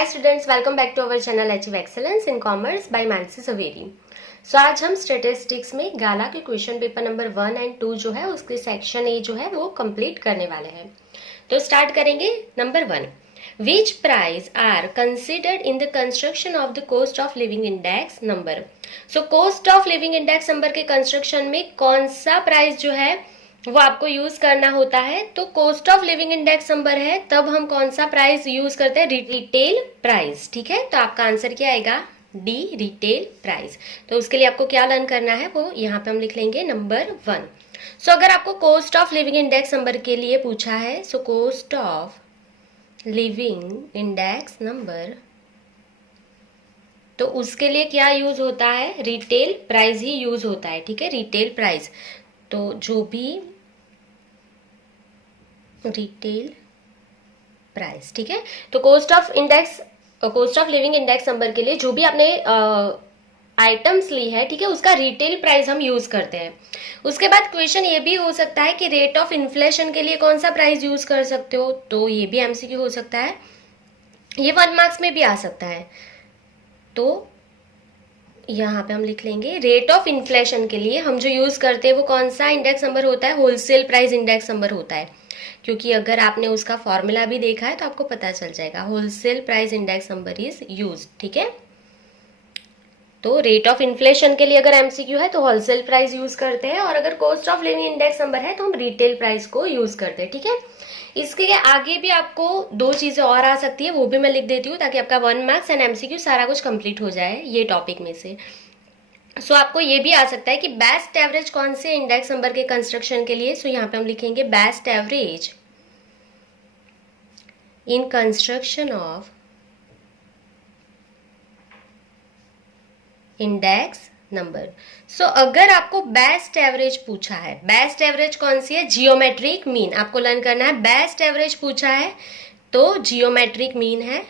Hi students, welcome back to our channel Achieve Excellence in Commerce by Mansi Saveri. So आज हम statistics में गाला के question paper number 1 and 2 जो है उसके सेक्शन ए जो है वो कंप्लीट करने वाले हैं। तो स्टार्ट करेंगे। Number 1, which price are considered in the construction of the cost of living index number. So cost of living index number के कंस्ट्रक्शन में कौन सा प्राइस जो है वो आपको यूज करना होता है। तो cost of living index number है, तब हम कौन सा प्राइस यूज करते हैं? Retail price. ठीक है, तो आपका आंसर क्या आएगा? D, retail price. तो उसके लिए आपको क्या लर्न करना है वो यहाँ पे हम लिख लेंगे नंबर 1। सो अगर आपको cost of living index number के लिए पूछा है, सो cost of living index number, तो उसके लिए क्या यूज होता है? रिटेल प्राइस ही यूज होता है। ठीक है, रिटेल प्राइस। तो जो भी रिटेल प्राइस, ठीक है। तो cost of living index number के लिए जो भी आपने आइटम्स ली है, ठीक है, उसका रिटेल प्राइस हम यूज करते हैं। उसके बाद क्वेश्चन ये भी हो सकता है कि रेट ऑफ इन्फ्लेशन के लिए कौन सा प्राइस यूज कर सकते हो, तो ये भी एमसीक्यू हो सकता है, ये 1 मार्क्स में भी आ सकता है। तो यहाँ पे हम लिख लेंगे रेट ऑफ इन्फ्लेशन के लिए हम जो यूज करते हैं वो कौन सा इंडेक्स नंबर होता है? होलसेल प्राइस इंडेक्स नंबर होता है, क्योंकि अगर आपने उसका फॉर्मूला भी देखा है तो आपको पता चल जाएगा। Wholesale price index number is use. ठीक है, तो रेट ऑफ इन्फ्लेशन के लिए अगर एमसीक्यू है तो होलसेल प्राइस यूज करते हैं, और अगर cost of living index number है तो हम रिटेल प्राइस को यूज करते हैं। ठीक है, इसके आगे भी आपको 2 चीजें और आ सकती है, वो भी मैं लिख देती हूँ ताकि आपका 1 मार्क्स एंड एमसीक्यू सारा कुछ कंप्लीट हो जाए ये टॉपिक में से। सो आपको ये भी आ सकता है कि बेस्ट एवरेज कौन से इंडेक्स नंबर के कंस्ट्रक्शन के लिए। सो यहाँ पे हम लिखेंगे best average in construction of index number. So अगर आपको बेस्ट एवरेज पूछा है, बेस्ट एवरेज कौन सी है? Geometric mean. आपको लर्न करना है, बेस्ट एवरेज पूछा है तो जियोमेट्रिक मीन है,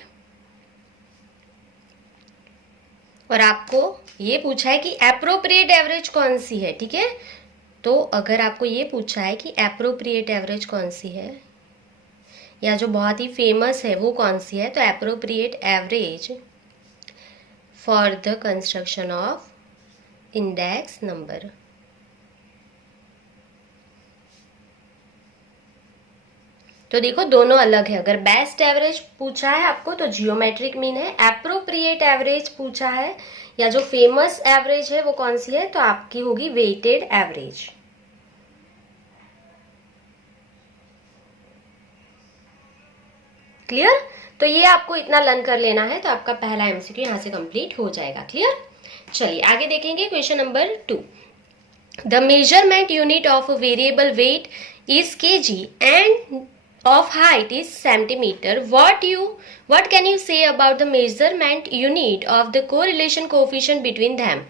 और आपको ये पूछा है कि एप्रोप्रिएट एवरेज कौन सी है। ठीक है, तो अगर आपको ये पूछा है कि एप्रोप्रिएट एवरेज कौन सी है, या जो बहुत ही फेमस है वो कौन सी है, तो appropriate average for the construction of index number. तो देखो दोनों अलग है। अगर बेस्ट एवरेज पूछा है आपको तो जियोमेट्रिक मीन है, एप्रोप्रिएट एवरेज पूछा है या जो फेमस एवरेज है वो कौन सी है, तो आपकी होगी वेटेड एवरेज। क्लियर? तो ये आपको इतना लर्न कर लेना है, तो आपका पहला एमसीक्यू यहां से कंप्लीट हो जाएगा। क्लियर? चलिए आगे देखेंगे question number 2। The measurement unit of variable weight is kg and of height is centimeter. What can you say about the measurement unit of the correlation coefficient between them?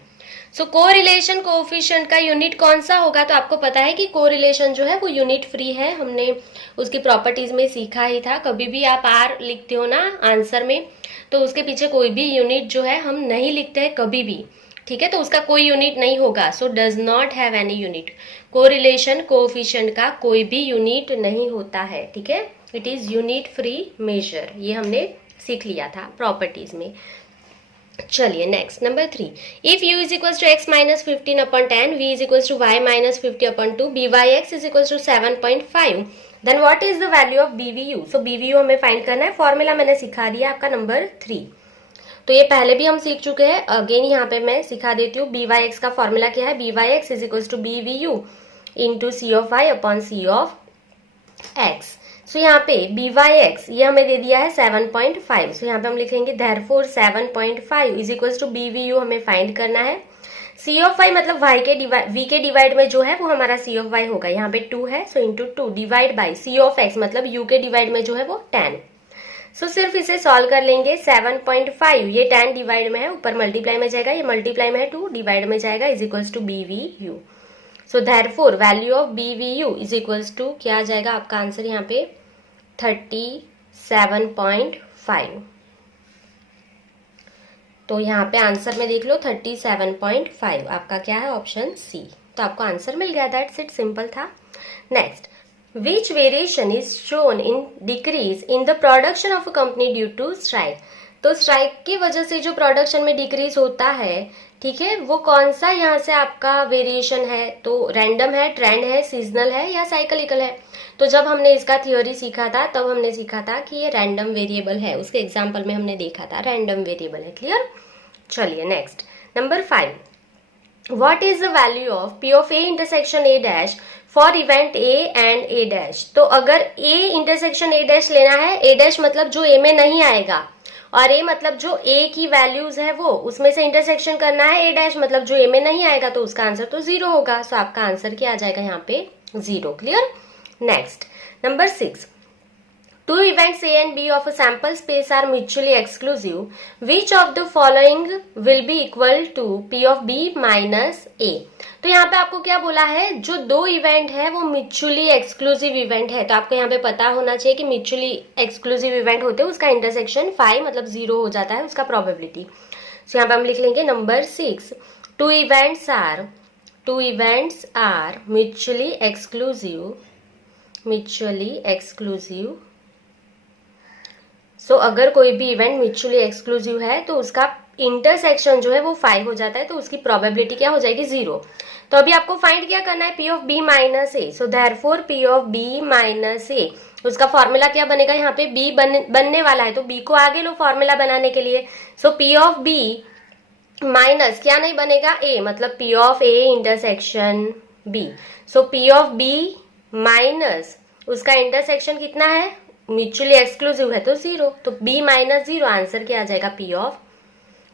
So correlation coefficient का unit कौन सा होगा? तो आपको पता है कि correlation जो है वो यूनिट फ्री है, हमने उसकी प्रॉपर्टीज में सीखा ही था। कभी भी आप आर लिखते हो ना आंसर में, तो उसके पीछे कोई भी यूनिट जो है हम नहीं लिखते हैं कभी भी। ठीक है, तो उसका कोई यूनिट नहीं होगा। So does not have any unit. Correlation coefficient का कोई भी यूनिट नहीं होता है। ठीक है, it is unit free measure, ये हमने सीख लिया था प्रॉपर्टीज में। चलिए next number 3। If u is equal to x minus 15/10, v is equal to y minus 50/2, by(x) is equal to 7.5, then what is the value of bvu? So bvu हमें find करना है। फॉर्मूला मैंने सिखा दिया आपका number 3, तो ये पहले भी हम सीख चुके हैं। अगेन यहाँ पे मैं सिखा देती हूँ। by(x) का फॉर्मूला क्या है? by(x) is equal to bvu into C of Y upon C of X. So यहाँ पे by(x) ये हमें दे दिया है 7.5। सो यहाँ पे हम लिखेंगे therefore 7.5 is equal to bvu हमें फाइंड करना है। सी ऑफ वाई मतलब v के डिवाइड में जो है वो हमारा सी ऑफ वाई होगा। यहाँ पे 2 है, so into 2 divide by C of X मतलब u के डिवाइड में जो है वो 10। सो सिर्फ इसे सॉल्व कर लेंगे। 7.5 ये 10 डिवाइड में है, ऊपर मल्टीप्लाई में जाएगा, ये मल्टीप्लाई में है 2 डिवाइड में जाएगा, is equals to bvu। So therefore value of bvu is equals to क्या आ जाएगा आपका आंसर यहाँ पे? 37.5। तो यहाँ पे आंसर में देख लो 37.5 आपका क्या है? Option C. तो आपको आंसर मिल गया। दैट्स इट, सिंपल था। Next, which variation is shown in decrease in the production of a company due to strike? तो स्ट्राइक की वजह से जो प्रोडक्शन में डिक्रीज होता है, ठीक है, वो कौन सा यहाँ से आपका वेरिएशन है, तो रैंडम है, ट्रेंड है, सीजनल है या साइक्लिकल है। तो जब हमने इसका थ्योरी सीखा था तब हमने सीखा था कि ये रैंडम वेरिएबल है, उसके एग्जाम्पल में हमने देखा था रैंडम वेरिएबल है। क्लियर। चलिए next number 5, What is the value of P of A intersection A dash for event A and A dash? तो अगर A intersection A dash लेना है, A dash मतलब जो A में नहीं आएगा और A मतलब जो A की वैल्यूज है वो उसमें से इंटरसेक्शन करना है, A dash मतलब जो A में नहीं आएगा, तो उसका आंसर तो 0 होगा। सो आपका आंसर क्या आ जाएगा यहाँ पे 0। Clear. Next number 6, Two events A and B of a sample space are mutually exclusive. Which of the following will be equal to P of B minus A? तो यहाँ पे आपको क्या बोला है, जो दो इवेंट है वो म्यूचुअली एक्सक्लूसिव इवेंट है। तो आपको यहाँ पे पता होना चाहिए कि म्यूचुअली एक्सक्लूसिव इवेंट होते हैं उसका इंटरसेक्शन 5 मतलब 0 हो जाता है उसका प्रोबेबिलिटी। सो यहाँ पे हम लिख लेंगे number 6, two events are mutually exclusive. So अगर कोई भी इवेंट म्यूचुअली एक्सक्लूसिव है तो उसका इंटरसेक्शन जो है वो 5 हो जाता है, तो उसकी प्रोबेबिलिटी क्या हो जाएगी 0। तो अभी आपको फाइंड क्या करना है, P of B minus A। So therefore P of B minus A, उसका फॉर्मूला क्या बनेगा, यहाँ पे B बनने वाला है तो B को आगे लो फॉर्मूला बनाने के लिए। सो P of B माइनस क्या नहीं बनेगा, A मतलब P of A intersection B। So P of B minus उसका इंटरसेक्शन कितना है, म्यूचुअली एक्सक्लूसिव है तो 0, तो B माइनस 0 आंसर क्या आ जाएगा P of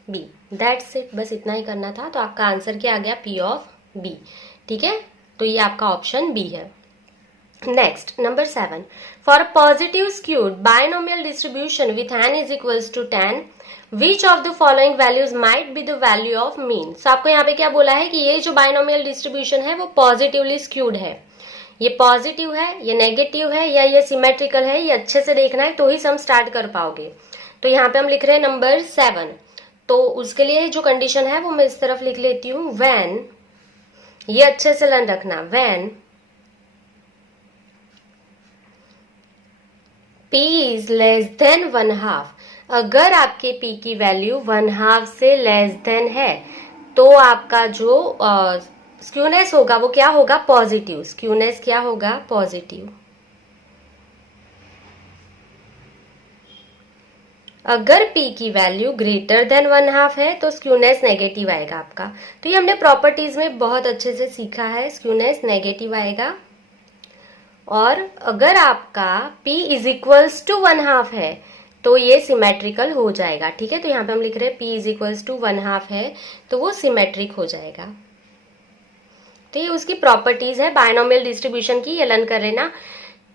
B। That's it, बस इतना ही करना था। तो आपका आंसर क्या आ गया P ऑफ B। ठीक है, तो ये आपका ऑप्शन B है। Next number 7, for positive skewed binomial distribution with n is equals to 10 which of the following values might be the value of mean. So आपको यहाँ पे क्या बोला है कि ये जो बायनोमियल डिस्ट्रीब्यूशन है वो पॉजिटिवली स्क्यूड है, ये पॉजिटिव है, ये नेगेटिव है या ये सिमेट्रिकल है, ये अच्छे से देखना है तो ही सम स्टार्ट कर पाओगे। तो यहाँ पे हम लिख रहे हैं नंबर 7, तो उसके लिए जो कंडीशन है वो मैं इस तरफ लिख लेती हूँ, व्हेन, ये अच्छे से लर्न रखना, when P is less then 1/2, अगर आपके P की वैल्यू 1/2 से लेस देन है तो आपका जो स्क्यूनेस होगा वो क्या होगा, पॉजिटिव। स्क्यूनेस क्या होगा, पॉजिटिव। अगर P की वैल्यू ग्रेटर देन 1/2 है तो स्क्यूनेस नेगेटिव आएगा आपका। तो ये हमने प्रॉपर्टीज में बहुत अच्छे से सीखा है, स्क्यूनेस नेगेटिव आएगा। और अगर आपका P इज इक्वल्स टू 1/2 है तो ये सिमेट्रिकल हो जाएगा। ठीक है, तो यहाँ पे हम लिख रहे हैं P इज इक्वल्स टू 1/2 है तो वो सिमेट्रिक हो जाएगा। तो ये उसकी प्रॉपर्टीज है बायनोमियल डिस्ट्रीब्यूशन की, ये लर्न कर लेना।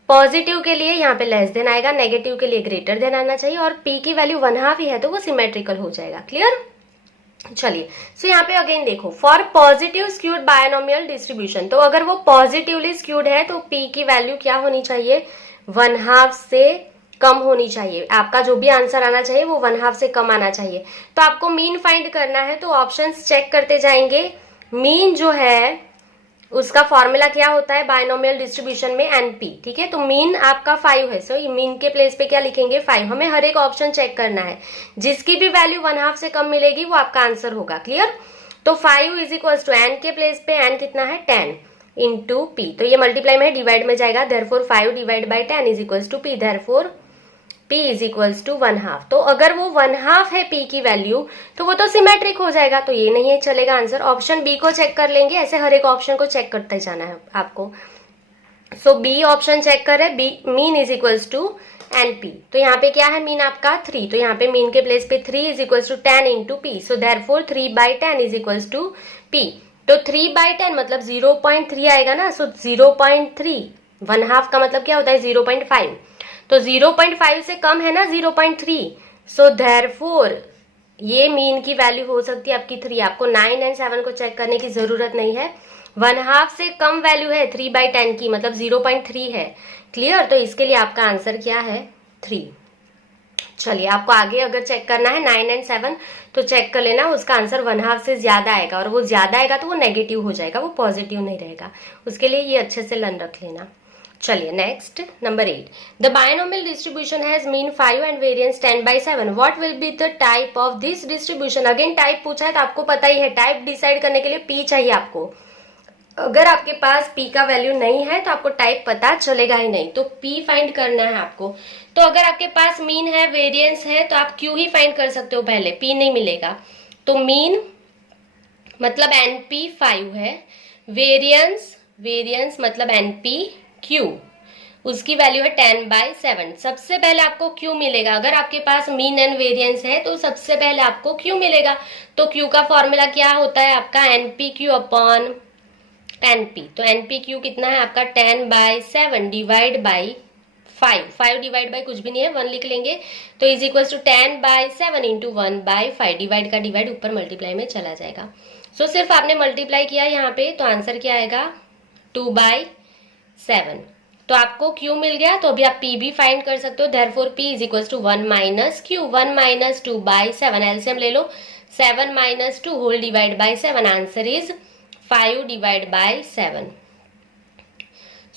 पॉजिटिव के लिए यहाँ पे लेस देन आएगा, नेगेटिव के लिए ग्रेटर देन आना चाहिए, और P की वैल्यू 1/2 ही है तो वो सिमेट्रिकल हो जाएगा। क्लियर। चलिए, सो यहाँ पे अगेन देखो, for positive skewed binomial distribution, तो अगर वो पॉजिटिवली स्क्यूड है तो P की वैल्यू क्या होनी चाहिए, 1/2 से कम होनी चाहिए। आपका जो भी आंसर आना चाहिए वो 1/2 से कम आना चाहिए। तो आपको मीन फाइंड करना है तो ऑप्शंस चेक करते जाएंगे। मीन जो है उसका फॉर्मूला क्या होता है बायनोमियल डिस्ट्रीब्यूशन में, NP। ठीक है, तो मीन आपका 5 है, सो मीन के प्लेस पे क्या लिखेंगे, 5। हमें हर एक ऑप्शन चेक करना है, जिसकी भी वैल्यू 1/2 से कम मिलेगी वो आपका आंसर होगा। क्लियर। तो 5 इज इक्वल टू n के प्लेस पे n कितना है, 10 इंटू P, तो ये मल्टीप्लाई में डिवाइड में जाएगा, therefore 5 divide by 10 is equal to P, therefore P is equals to 1/2। तो अगर वो 1/2 है P की वैल्यू तो वो तो सिमेट्रिक हो जाएगा, तो ये नहीं है चलेगा आंसर। ऑप्शन B को चेक कर लेंगे, ऐसे हर एक ऑप्शन को चेक करते जाना है आपको। सो B ऑप्शन चेक करें, B mean is equals to NP। तो यहाँ पे क्या है मीन आपका 3, तो यहाँ पे मीन के प्लेस पे 3 is equals to 10 into P, so therefore 3/10 is equals to P। तो 3/10 मतलब 0.3 आएगा ना, सो 0.3, 1/2 का मतलब क्या होता है 0.5, तो 0.5 से कम है ना 0.3, सो देयरफॉर ये मीन की वैल्यू हो सकती है आपकी 3। आपको 9 एंड 7 को चेक करने की जरूरत नहीं है, 1/2 से कम वैल्यू है 3/10 की, मतलब 0.3 है। क्लियर। तो इसके लिए आपका आंसर क्या है, 3। चलिए, आपको आगे अगर चेक करना है 9 एंड 7 तो चेक कर लेना, उसका आंसर 1/2 से ज्यादा आएगा, और वो ज्यादा आएगा तो वो नेगेटिव हो जाएगा, वो पॉजिटिव नहीं रहेगा। उसके लिए ये अच्छे से लर्न रख लेना। चलिए next number 8, the binomial distribution has mean 5 and variance 10/7, what will be the type of this distribution. Again type पूछा है तो आपको पता ही है, टाइप डिसाइड करने के लिए पी चाहिए आपको। अगर आपके पास पी का वैल्यू नहीं है तो आपको टाइप पता चलेगा ही नहीं, तो पी फाइंड करना है आपको। तो अगर आपके पास मीन है, वेरिएंस है, तो आप क्यू ही फाइंड कर सकते हो पहले, पी नहीं मिलेगा। तो मीन मतलब एनपी 5 है, वेरिएंस मतलब एनपी क्यू, उसकी वैल्यू है 10/7। सबसे पहले आपको क्यू मिलेगा। अगर आपके पास मीन एंड वेरिएंस है तो सबसे पहले आपको क्यू मिलेगा। तो क्यू का फॉर्मूला क्या होता है आपका, एनपी क्यू अपॉन एनपी। तो एनपी क्यू कितना है आपका 10/7 डिवाइड बाई 5 डिवाइड बाई कुछ भी नहीं है, 1 लिख लेंगे। तो is equal to 10/7 into 1/5, divide का डिवाइड ऊपर मल्टीप्लाई में चला जाएगा। सो सिर्फ आपने मल्टीप्लाई किया यहाँ पे, तो आंसर क्या आएगा 2/7। तो आपको Q मिल गया, तो अभी आप P भी फाइंड कर सकते हो। Therefore P is equal to 1 minus Q, 1 minus 2/7, LCM ले लो, 7 minus 2 whole divide by 7, answer is 5 divide by 7।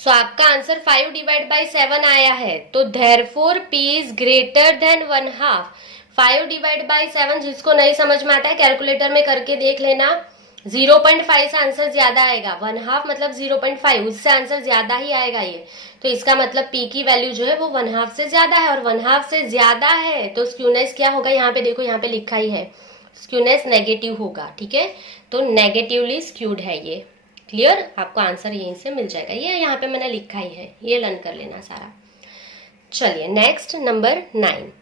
So आपका आंसर 5 डिवाइड बाई 7 आया है। तो therefore P is greater than 1/2। 5 divide by 7 जिसको नहीं समझ में आता है कैलकुलेटर में करके देख लेना, 0.5 से आंसर ज्यादा आएगा। 1/2 मतलब 0.5, उससे आंसर ज्यादा ही आएगा ये। तो इसका मतलब P की वैल्यू जो है वो 1/2 से ज्यादा है, और 1/2 से ज्यादा है तो स्क्यूनेस क्या होगा, यहाँ पे देखो, यहाँ पे लिखा ही है, स्क्यूनेस नेगेटिव होगा। ठीक है, तो नेगेटिवली स्क्यूड है ये। क्लियर, आपको आंसर यहीं से मिल जाएगा, ये यहाँ पे मैंने लिखा ही है, ये लर्न कर लेना सारा। चलिए next number 9,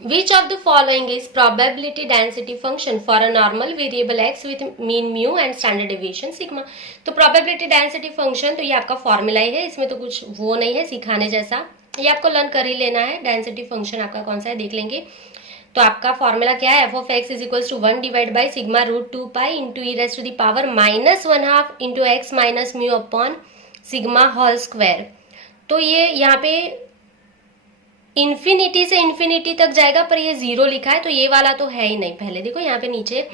Which of the following is probability density function for a normal variable x with mean mu and standard deviation sigma। तो probability density function, तो ये आपका फॉर्मूला ही है, इसमें तो कुछ वो नहीं है सिखाने जैसा, ये आपको लर्न कर ही लेना है। डेंसिटी फंक्शन आपका कौन सा है देख लेंगे। तो आपका फॉर्मूला क्या है, f of x is equal to 1 divide by sigma root 2 pi into e raise to the power -1/2 into x minus mu upon sigma whole square. तो ये यहाँ पे इन्फिनिटी से इन्फिनिटी तक जाएगा, पर ये 0 लिखा है तो ये वाला तो है ही नहीं। पहले देखो यहाँ पे नीचे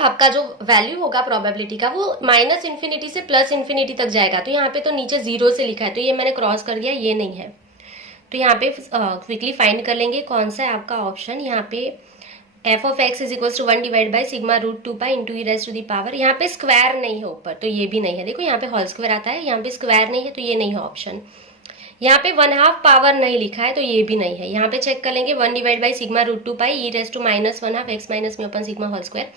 आपका जो वैल्यू होगा प्रोबेबिलिटी का वो -इन्फिनिटी से +इन्फिनिटी तक जाएगा, तो यहाँ पे तो नीचे 0 से लिखा है, तो ये मैंने क्रॉस कर दिया, ये नहीं है। तो यहाँ पे क्विकली फाइंड कर लेंगे कौन सा है आपका ऑप्शन। यहाँ पे f of x is equal to 1 divide by sigma root 2 pi into e raise to the power, यहाँ पे स्क्वायर नहीं है ऊपर, तो ये भी नहीं है। देखो यहाँ पे होल स्क्वायर आता है, यहाँ पे स्क्वायर नहीं है, तो ये नहीं है ऑप्शन। यहाँ पे 1/2 पावर नहीं लिखा है, तो ये भी नहीं है। यहाँ पे चेक कर लेंगे 1 divide by sigma root 2 pi e raise to -1/2 x minus mu upon sigma whole square,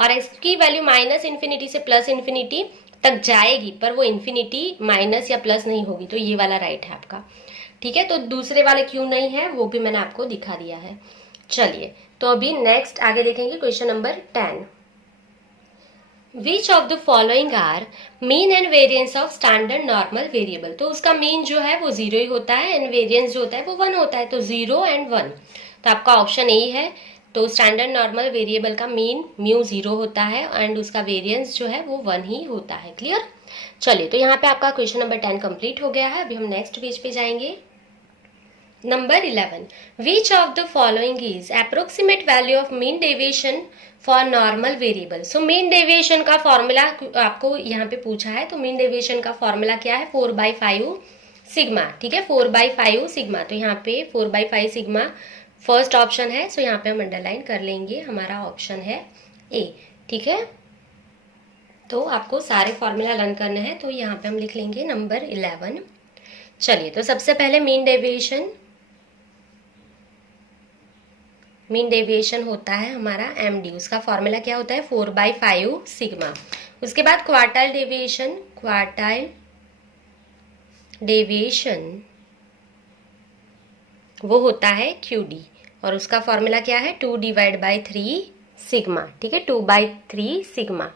और इसकी वैल्यू -इन्फिनिटी से +इन्फिनिटी तक जाएगी, पर वो इन्फिनिटी माइनस या प्लस नहीं होगी, तो ये वाला राइट है आपका। ठीक है, तो दूसरे वाले क्यों नहीं है वो भी मैंने आपको दिखा दिया है। चलिए, तो अभी नेक्स्ट आगे देखेंगे question number 10, which of the following are mean and variance of standard normal variable. तो उसका मीन जो है वो 0 ही होता है, एंड वेरिएंस जो होता है वो 1 होता है, तो 0 एंड 1। तो आपका ऑप्शन ए है। तो स्टैंडर्ड नॉर्मल वेरिएबल का मीन म्यू 0 होता है, एंड उसका वेरिएंस जो है वो 1 ही होता है। क्लियर। चलिए, तो यहाँ पे आपका क्वेश्चन नंबर 10 कंप्लीट हो गया है। अभी हम नेक्स्ट पेज पे जाएंगे। Number 11, which of the following is approximate value of mean deviation for normal variable. So mean deviation का फॉर्मूला आपको यहाँ पे पूछा है, तो मीन डेविएशन का फॉर्मूला क्या है, 4/5 सिग्मा। ठीक है, 4/5 सिग्मा। तो यहाँ पे 4/5 सिग्मा फर्स्ट ऑप्शन है, सो यहाँ पे हम अंडरलाइन कर लेंगे, हमारा ऑप्शन है ए। ठीक है, तो आपको सारे फॉर्मूला लर्न करने हैं, तो यहाँ पे हम लिख लेंगे नंबर 11। चलिए, तो सबसे पहले मीन डेविएशन होता है हमारा MD, उसका फॉर्मूला क्या होता है 4/5 सिग्मा। उसके बाद क्वार्टाइल डेविएशन वो होता है QD, और उसका फॉर्मूला क्या है 2 डिवाइड बाई 3 सिग्मा। ठीक है, 2/3 सिग्मा।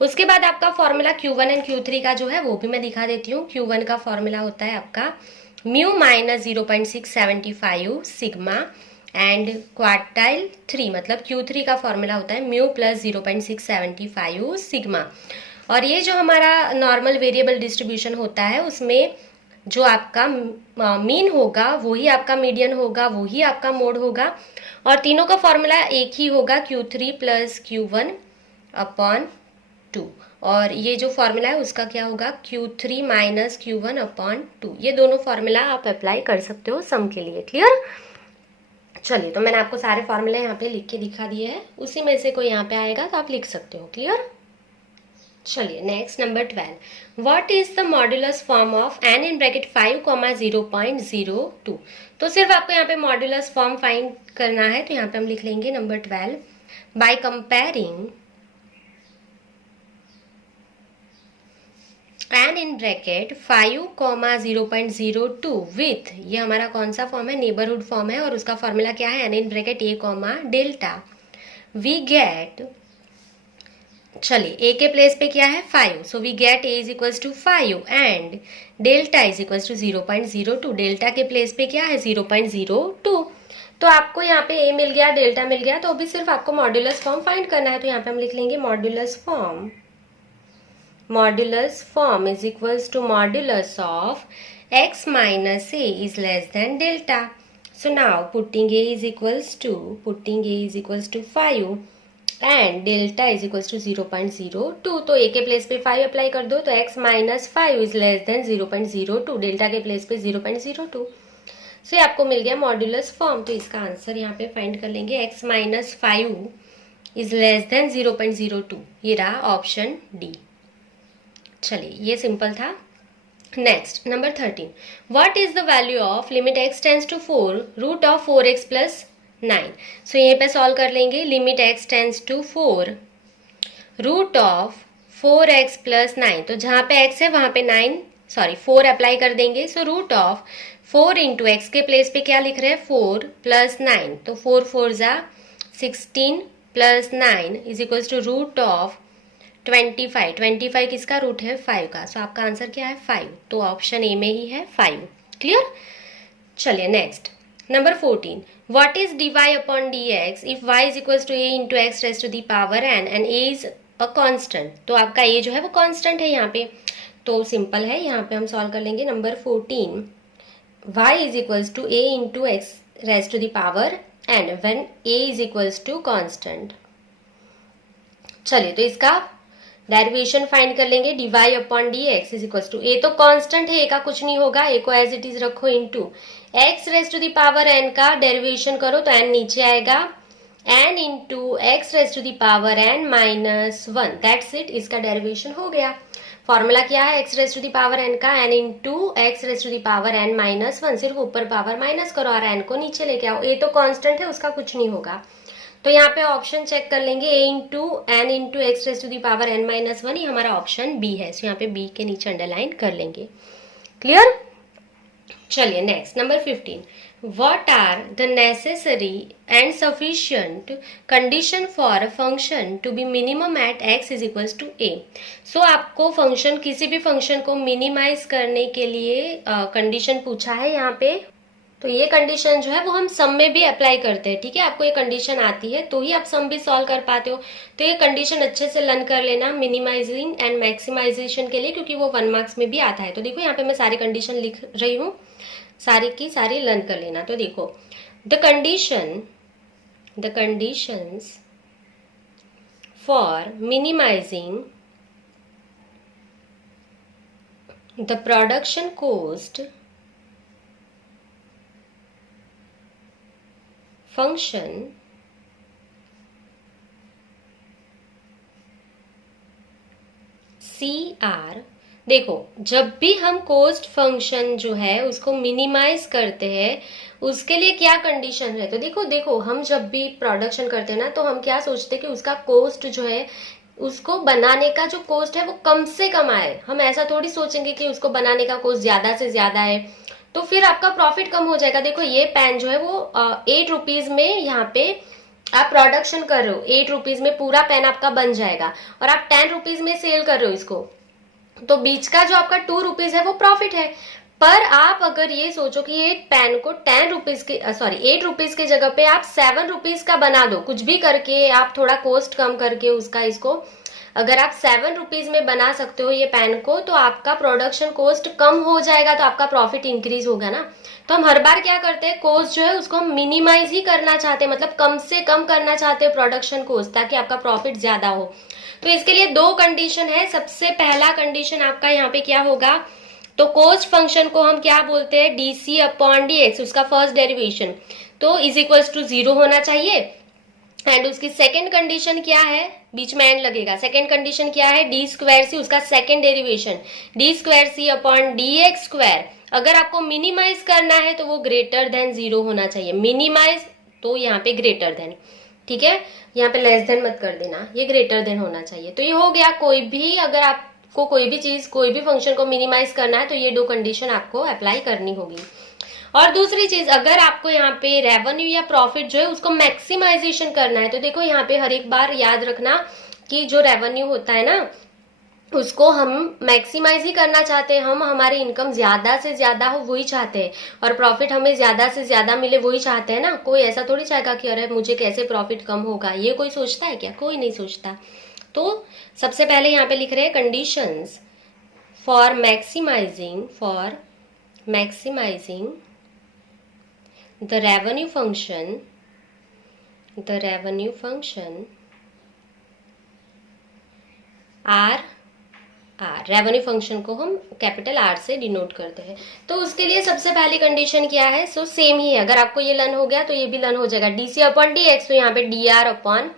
उसके बाद आपका फॉर्मूला Q1 एंड Q3 का जो है वो भी मैं दिखा देती हूँ। Q1 का फॉर्मूला होता है आपका म्यू -0.675 सिग्मा, एंड क्वार्टाइल 3 मतलब Q3 का फॉर्मूला होता है म्यू प्लस 0.675 सिग्मा। और ये जो हमारा नॉर्मल वेरिएबल डिस्ट्रीब्यूशन होता है उसमें जो आपका मीन होगा वही आपका मीडियन होगा, वही आपका मोड होगा, और तीनों का फॉर्मूला एक ही होगा, Q3 प्लस Q1 अपॉन 2। और ये जो फॉर्मूला है उसका क्या होगा, Q3 माइनस Q1 अपॉन 2। ये दोनों फॉर्मूला आप अप्लाई कर सकते हो सम के लिए। क्लियर? चलिए, तो मैंने आपको सारे फॉर्मूले यहाँ पे लिख के दिखा दिए हैं, उसी में से कोई यहाँ पे आएगा तो आप लिख सकते हो। क्लियर? चलिए next number 12, what is the modulus form of n in bracket 5, 0.02। तो सिर्फ आपको यहाँ पे मॉड्यूलस फॉर्म फाइंड करना है, तो यहाँ पे हम लिख लेंगे number 12, bye comparing n in bracket 5, 0.02 with, ये हमारा कौन सा फॉर्म है, नेबरहुड फॉर्म है, और उसका फॉर्मूला क्या है, n in bracket a, delta, we get, चलिए a के प्लेस पे क्या है 5, so we get a is equals to 5 and delta is equals to 0.02। Delta के प्लेस पे क्या है 0.02। तो आपको यहाँ पे a मिल गया, डेल्टा मिल गया, तो अभी सिर्फ आपको मॉड्यूलस फॉर्म फाइंड करना है। तो यहाँ पे हम लिख लेंगे modulus form is equals to modulus of x minus a is less than delta. So now putting a is equals to 5 and delta is equals to 0.02। तो a के प्लेस पे 5 अप्लाई कर दो, तो x minus 5 is less than 0.02, delta के place पे 0.02। सो ये आपको मिल गया मॉड्यूलस फॉर्म। तो इसका आंसर यहाँ पे फाइंड कर लेंगे, x minus 5 is less than 0.02, ये रहा ऑप्शन डी। चलिए, ये सिंपल था। Next number 13, what is the value of limit x tends to 4 root of 4x plus 9। सो यहीं पे सॉल्व कर लेंगे, limit x tends to 4 root of 4x plus 9। तो जहां पे x है वहां पे 4 अप्लाई कर देंगे। So root of 4 into x के प्लेस पे क्या लिख रहे हैं 4 प्लस 9, तो 4 4 जा 16 plus 9 is equals to root of 25। 25 किसका रूट है 5 का। सो आपका आंसर क्या है 5, तो ऑप्शन ए में ही है 5। क्लियर? चलिए next number 14, what is dy upon dx if y is equals to a into x raised to the power n and a is a constant। तो आपका a जो है वो constant है यहाँ पे, तो सिंपल है, यहाँ पे हम सॉल्व कर लेंगे number 14, y is equals to a into x raised to the power n when a is equals to constant। चलिए, तो इसका डेरिवेशन फाइंड कर लेंगे, dy upon D x is equal to, A तो कांस्टेंट है, ए का कुछ नहीं होगा, ए को एज इट इज रखो, into x raise to the power n का डेरिवेशन करो तो n नीचे आएगा, n into x raise to the power n minus 1, that's it, इसका डेरिवेशन हो गया। फॉर्मूला क्या है x raise to the power n का, n into x raise to the power n minus 1, सिर्फ ऊपर पावर माइनस करो और n को नीचे लेके आओ, ए तो कांस्टेंट है, उसका कुछ नहीं होगा। तो यहाँ पे ऑप्शन चेक कर लेंगे, a into n into x raise to the power n minus 1, ये हमारा ऑप्शन बी है। सो यहाँ पे बी के नीचे अंडरलाइन कर लेंगे। क्लियर? चलिए next number 15, what are the necessary and sufficient condition for a function to be minimum at x is equals to a। सो आपको फंक्शन, किसी भी फंक्शन को मिनिमाइज करने के लिए कंडीशन पूछा है यहाँ पे। तो ये कंडीशन जो है वो हम सम में भी अप्लाई करते हैं। ठीक है, आपको ये कंडीशन आती है तो ही आप सम भी सॉल्व कर पाते हो। तो ये कंडीशन अच्छे से लर्न कर लेना मिनिमाइजिंग एंड मैक्सिमाइजेशन के लिए, क्योंकि वो 1 मार्क्स में भी आता है। तो देखो यहाँ पे मैं सारी कंडीशन लिख रही हूँ, सारी की सारी लर्न कर लेना। तो देखो, the conditions for minimizing the production cost function CR। देखो, जब भी हम कोस्ट फंक्शन जो है उसको मिनिमाइज करते हैं, उसके लिए क्या कंडीशन है। तो देखो हम जब भी प्रोडक्शन करते हैं ना, तो हम क्या सोचते हैं कि उसका कोस्ट जो है, उसको बनाने का जो कोस्ट है वो कम से कम आए। हम ऐसा थोड़ी सोचेंगे कि उसको बनाने का कोस्ट ज्यादा से ज्यादा है, तो फिर आपका प्रॉफिट कम हो जाएगा। देखो, ये पेन जो है वो 8 रुपीज में यहाँ पे आप प्रोडक्शन कर रहे हो, 8 रुपीज में पूरा पेन आपका बन जाएगा, और आप 10 रुपीज में सेल कर रहे हो इसको, तो बीच का जो आपका 2 रुपीज है वो प्रॉफिट है। पर आप अगर ये सोचो कि ये पेन को 8 रुपीज के जगह पे आप 7 रुपीज का बना दो, कुछ भी करके आप थोड़ा कॉस्ट कम करके उसका, इसको अगर आप 7 रुपीज में बना सकते हो ये पेन को, तो आपका प्रोडक्शन कॉस्ट कम हो जाएगा, तो आपका प्रॉफिट इंक्रीज होगा ना। तो हम हर बार क्या करते हैं, कॉस्ट जो है उसको हम मिनिमाइज ही करना चाहते हैं, मतलब कम से कम करना चाहते हैं प्रोडक्शन कॉस्ट, ताकि आपका प्रॉफिट ज्यादा हो। तो इसके लिए दो कंडीशन है। सबसे पहला कंडीशन आपका यहाँ पे क्या होगा, तो कोस्ट फंक्शन को हम क्या बोलते हैं, डीसी अपॉन डी एक्स, उसका फर्स्ट डेरिवेशन तो इज इक्वल्स टू 0 होना चाहिए। एंड उसकी सेकेंड कंडीशन क्या है, बीच में एंड लगेगा, सेकेंड कंडीशन क्या है, डी स्क्वायर सी, उसका सेकेंड डेरिवेशन डी स्क्वायर सी अपॉन डी एक्स स्क्वायर। अगर आपको मिनिमाइज करना है तो वो ग्रेटर देन 0 होना चाहिए, मिनिमाइज तो यहाँ पे ग्रेटर देन, ठीक है, यहाँ पे लेस देन मत कर देना, ये ग्रेटर देन होना चाहिए। तो ये हो गया, कोई भी अगर आपको कोई भी चीज कोई भी फंक्शन को मिनिमाइज करना है तो ये दो कंडीशन आपको अप्लाई करनी होगी। और दूसरी चीज, अगर आपको यहाँ पे रेवेन्यू या प्रॉफिट जो है उसको मैक्सिमाइजेशन करना है तो देखो यहाँ पे हर एक बार याद रखना कि जो रेवेन्यू होता है ना उसको हम मैक्सिमाइज ही करना चाहते हैं, हम हमारी इनकम ज्यादा से ज्यादा हो वही चाहते हैं, और प्रॉफिट हमें ज्यादा से ज्यादा मिले वही चाहते हैं ना। कोई ऐसा थोड़ी चाहेगा कि अरे मुझे कैसे प्रॉफिट कम होगा, ये कोई सोचता है क्या, कोई नहीं सोचता। तो सबसे पहले यहाँ पे लिख रहे हैं conditions for maximizing the revenue function R revenue function को हम कैपिटल R से डिनोट करते हैं। तो उसके लिए सबसे पहली कंडीशन क्या है, सो सेम ही है, अगर आपको ये लर्न हो गया तो ये भी लर्न हो जाएगा, डीसी अपॉन डी एक्स, तो यहाँ पे dr upon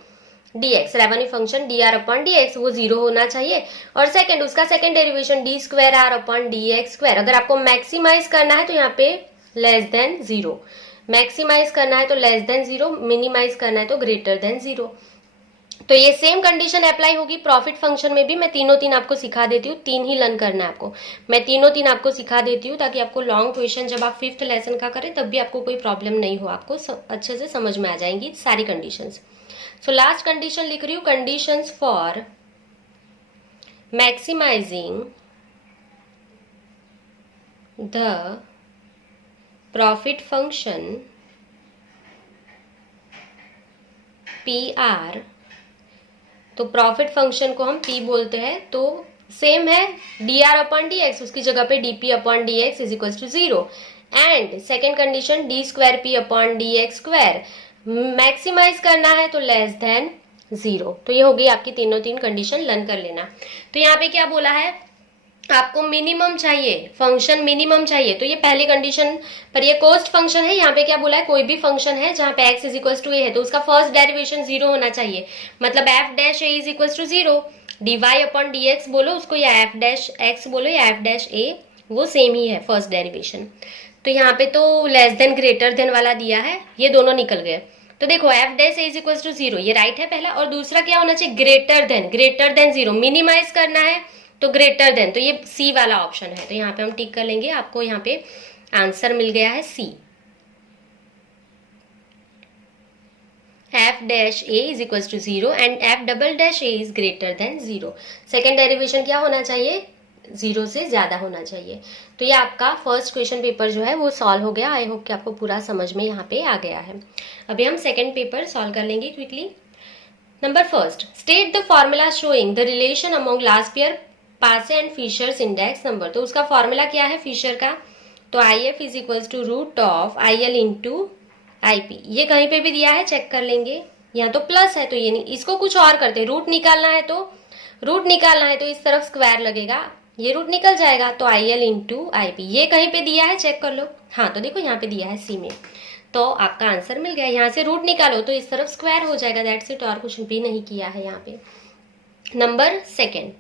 D x, revenue function dr upon D x वो 0 होना चाहिए। और सेकंड, उसका second derivation d square r upon D x square. अगर आपको मैक्सिमाइज करना है तो यहाँ पे लेस देन 0, मैक्सिमाइज करना है तो लेस देन 0, मिनिमाइज करना है तो ग्रेटर देन 0। तो ये सेम कंडीशन अप्लाई होगी प्रॉफिट फंक्शन में भी। मैं तीन आपको सिखा देती हूँ, 3 ही लर्न करना है आपको, मैं तीन आपको सिखा देती हूँ ताकि आपको लॉन्ग क्वेश्चन जब आप 5th लेसन का करें तब भी आपको कोई प्रॉब्लम नहीं हो, आपको अच्छे से समझ में आ जाएंगी सारी कंडीशंस। सो लास्ट कंडीशन लिख रही हूँ, conditions for maximizing the profit function PR, तो प्रॉफिट फंक्शन को हम P बोलते हैं, तो सेम है dr अपॉन डी एक्स, उसकी जगह पे dp upon D x is equal to 0। And second condition d square p upon D x square, maximize करना है तो लेस देन 0। तो ये हो गई आपकी तीन कंडीशन, लर्न कर लेना। तो यहाँ पे क्या बोला है, आपको मिनिमम चाहिए, फंक्शन मिनिमम चाहिए, तो ये पहली कंडीशन पर ये कोस्ट फंक्शन है। यहाँ पे क्या बोला है, कोई भी फंक्शन है जहाँ पे x इज इक्वल टू ए है तो उसका फर्स्ट डेरिवेशन 0 होना चाहिए, मतलब f dash a is equal to 0, dy upon D x बोलो उसको या f डैश एक्स बोलो या f डैश ए, वो सेम ही है फर्स्ट डेरिवेशन। तो यहाँ पे तो लेस देन ग्रेटर देन वाला दिया है, ये दोनों निकल गए। तो देखो f dash a is equal to 0, ये राइट है पहला, और दूसरा क्या होना चाहिए, ग्रेटर देन 0, मिनिमाइज करना है तो ग्रेटर देन, तो ये सी वाला ऑप्शन है, तो यहाँ पे हम टिक कर लेंगे। आपको यहाँ पे आंसर मिल गया है C, f dash a is equal to 0 and f double dash a is greater than 0। Second derivation क्या होना चाहिए, 0 से ज्यादा होना चाहिए। तो ये आपका फर्स्ट क्वेश्चन पेपर जो है वो सॉल्व हो गया। आई होप कि आपको पूरा समझ में यहाँ पे आ गया है। अभी हम सेकेंड पेपर सॉल्व कर लेंगे quickly. Number first, state the formula showing the relation among Laspeyres and Fisher's index number. तो उसका फॉर्मूला क्या है फिशर का, तो IF is equal to root of IL into IP। ये कहीं पे भी दिया है, चेक कर लेंगे, यहाँ तो प्लस है तो ये नहीं, इसको कुछ और करते, रूट निकालना है तो इस तरफ स्क्वायर लगेगा, ये रूट निकल जाएगा तो IL इंटू IP। ये कहीं पे दिया है, चेक कर लो, हाँ तो देखो यहाँ पे दिया है सी में, तो आपका आंसर मिल गया। यहाँ से रूट निकालो तो इस तरफ स्क्वायर हो जाएगा, दैट्स इट, और कुछ भी नहीं किया है यहाँ पे। Number second,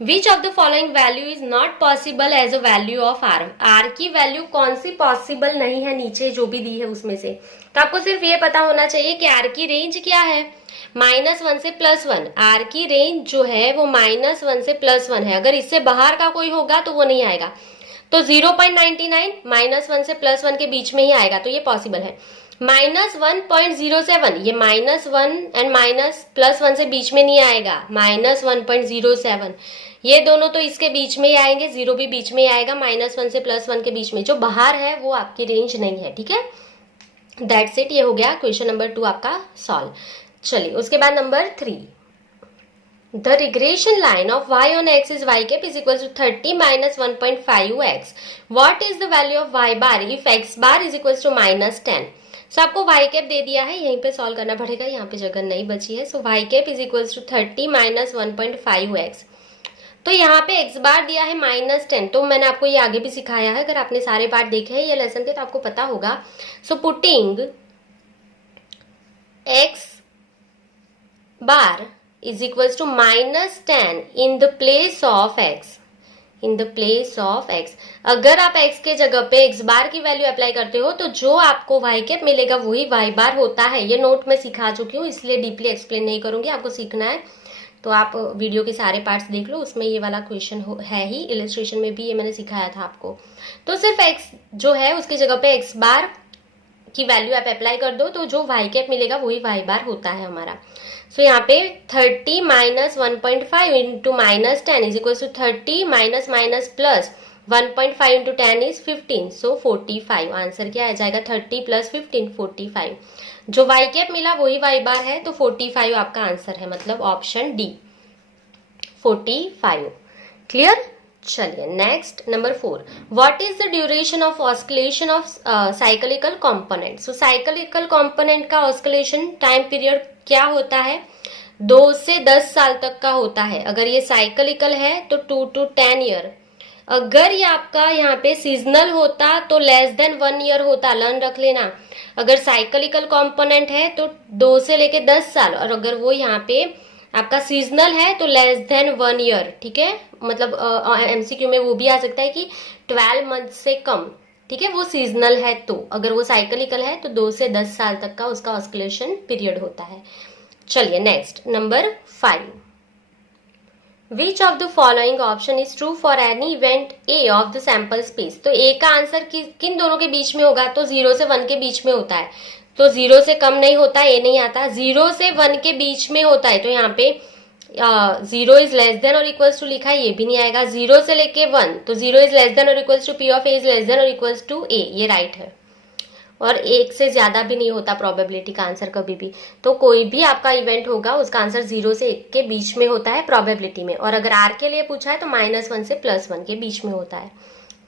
Which of the following value is not possible as a value of R? R की वैल्यू कौन सी पॉसिबल नहीं है, नीचे जो भी दी है उसमें से। तो आपको सिर्फ ये पता होना चाहिए कि R की रेंज क्या है, -1 से +1। R की रेंज जो है वो -1 से +1 है, अगर इससे बाहर का कोई होगा तो वो नहीं आएगा। तो 0.99 -1 से +1 के बीच में ही आएगा, तो ये पॉसिबल है। -1.07, ये -1 एंड +1 से बीच में नहीं आएगा, -1.07, ये दोनों तो इसके बीच में ही आएंगे, 0 भी बीच में ही आएगा, -1 से +1 के बीच में, जो बाहर है वो आपकी रेंज नहीं है, ठीक है। दैट्स इट, ये हो गया क्वेश्चन नंबर 2 आपका सॉल्व। चलिए उसके बाद number 3, The regression line of y on x is y cap is equal to 30 minus 1.5x. What is the value of y bar if x bar is equal to -10? सो आपको Y cap दे दिया है, यहीं पे solve करना पड़ेगा, यहाँ पे जगह नहीं बची है। So Y cap is equals to 30 minus 1.5x। तो यहाँ पे x बार दिया है -10, तो मैंने आपको ये आगे भी सिखाया है, अगर आपने सारे पार्ट देखे हैं ये लेसन के तो आपको पता होगा। सो putting x bar is equals to -10 in the place of x, in the place of x। अगर आप x के जगह पे x बार की वैल्यू अप्लाई करते हो तो जो आपको y कैप मिलेगा वही y बार होता है। ये नोट में सिखा चुकी हूँ, इसलिए डीपली एक्सप्लेन नहीं करूंगी, आपको सीखना है तो आप वीडियो के सारे पार्ट्स देख लो, उसमें ये वाला क्वेश्चन है ही, इलस्ट्रेशन में भी ये मैंने सिखाया था आपको। तो सिर्फ x जो है उसकी जगह पे x बार की वैल्यू आप अप्लाई कर दो तो जो y कैप मिलेगा वही y बार होता है हमारा। सो यहाँ पे 30 minus 1.5 into -10 is equal to 30 minus minus plus 1.5 into 10 is 15, so 45। Answer क्या आ जाएगा? 30 प्लस 15 45। जो y कैप मिला वही y बार है, तो 45 आपका आंसर है, मतलब ऑप्शन डी 45। क्लियर? चलिए next number 4, what is the duration of oscillation of cyclical component. So cyclical component का ऑस्किलेशन टाइम पीरियड क्या होता है? 2 से 10 साल तक का होता है। अगर ये साइक्लिकल है तो 2 to 10 ईयर। अगर ये आपका यहाँ पे सीजनल होता तो लेस देन 1 ईयर होता, लर्न रख लेना। अगर साइक्लिकल कंपोनेंट है तो 2 से लेके 10 साल, और अगर वो यहाँ पे आपका सीजनल है तो लेस देन 1 ईयर। ठीक है, मतलब एमसीक्यू में वो भी आ सकता है कि 12 मंथ से कम। ठीक है, वो सीजनल है, तो अगर वो साइक्लिकल है तो 2 से 10 साल तक का उसका ऑस्किलेशन पीरियड होता है। चलिए next number 5, which of the following option is true for any event A of the sample space. तो ए का आंसर किन दोनों के बीच में होगा? तो 0 से 1 के बीच में होता है, तो 0 से कम नहीं होता, ए नहीं आता। 0 से 1 के बीच में होता है, तो यहाँ पे 0 इज लेस देन और इक्वल्स टू लिखा है, ये भी नहीं आएगा। 0 से लेके 1, तो 0 इज लेस देन और equals to P of A is less than और इक्वल्स टू ए, ये राइट है। और 1 से ज्यादा भी नहीं होता प्रोबेबिलिटी का आंसर कभी भी। तो कोई भी आपका इवेंट होगा उसका आंसर 0 से 1 के बीच में होता है प्रोबेबिलिटी में, और अगर आर के लिए पूछा है तो -1 से +1 के बीच में होता है।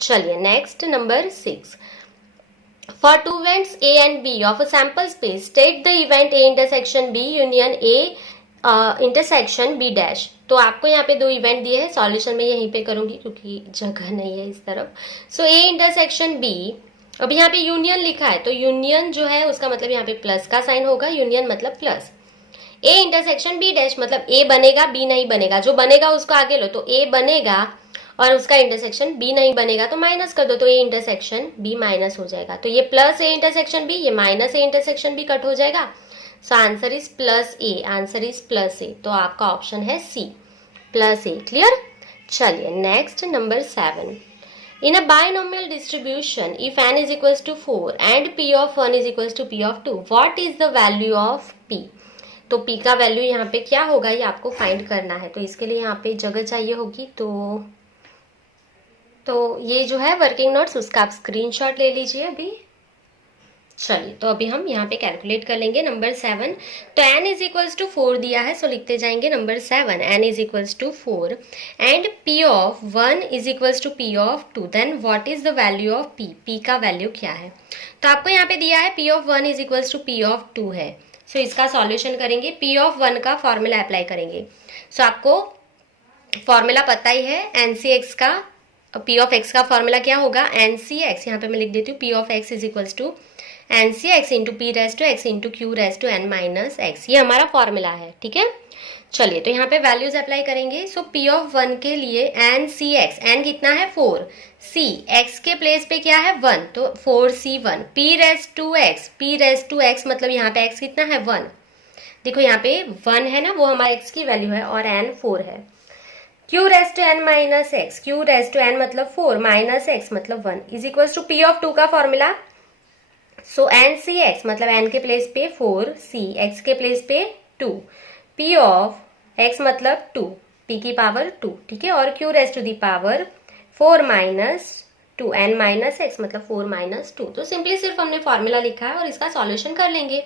चलिए next number 6, for two events A and B of a sample space, state the event A intersection B union A intersection B dash। तो आपको यहाँ पे 2 इवेंट दिए हैं, सॉल्यूशन में यहीं पे करूंगी क्योंकि जगह नहीं है इस तरफ। सो A इंटरसेक्शन B, अब यहाँ पे यूनियन लिखा है तो यूनियन जो है उसका मतलब यहाँ पे प्लस का साइन होगा, यूनियन मतलब plus. A intersection B dash मतलब A बनेगा B नहीं बनेगा, जो बनेगा उसको आगे लो, तो A बनेगा और उसका इंटरसेक्शन B नहीं बनेगा तो माइनस कर दो, तो A इंटरसेक्शन B माइनस हो जाएगा। तो ये प्लस A इंटरसेक्शन B, ये minus A intersection B cut हो जाएगा। So answer is plus A, answer is plus A, तो आपका ऑप्शन है C प्लस A। क्लियर? चलिए next number 7, in a binomial distribution if n is equals to 4 and p of 1 is equals to p of 2, what is the value of p। तो p का value यहाँ पे क्या होगा ये आपको find करना है, तो इसके लिए यहाँ पे जगह चाहिए होगी। तो ये जो है वर्किंग नोट्स उसका आप स्क्रीनशॉट ले लीजिए अभी। चलिए तो अभी हम यहाँ पे कैलकुलेट कर लेंगे नंबर 7। तो n इज इक्वल्स टू 4 दिया है, सो लिखते जाएंगे number 7, n is equals to 4 and p of 1 is equals to p of 2, then what is the value of p, p का वैल्यू क्या है। तो आपको यहाँ पे दिया है p of 1 is equals to p of 2 है, सो इसका सॉल्यूशन करेंगे, p ऑफ 1 का फॉर्मूला अप्लाई करेंगे। सो आपको फॉर्मूला पता ही है NCX का, p ऑफ x का फॉर्मूला क्या होगा, NCX, यहाँ पे मैं लिख देती हूँ p of x is equals to NCX into p raise to x into q raise to n minus x, ये हमारा फॉर्मूला है। ठीक है, चलिए तो यहाँ पे वैल्यूज अप्लाई करेंगे। सो p ऑफ 1 के लिए NCX, n कितना है 4, c x के प्लेस पे क्या है 1, तो 4c1, p raise to x, p raise to x मतलब यहाँ पे x कितना है 1, देखो यहाँ पे 1 है ना, वो हमारा x की वैल्यू है, और n 4 है। q raise to n minus x, q raise to n मतलब 4 माइनस x मतलब 1 is equals to p of 2 का फॉर्मूला। सो NCX मतलब n के प्लेस पे 4, c x के प्लेस पे 2, p ऑफ x मतलब 2, p की पावर 2, ठीक है, और q raise to the power 4 minus 2, n minus x मतलब 4 माइनस 2। तो सिंपली सिर्फ हमने फॉर्मूला लिखा है और इसका सॉल्यूशन कर लेंगे।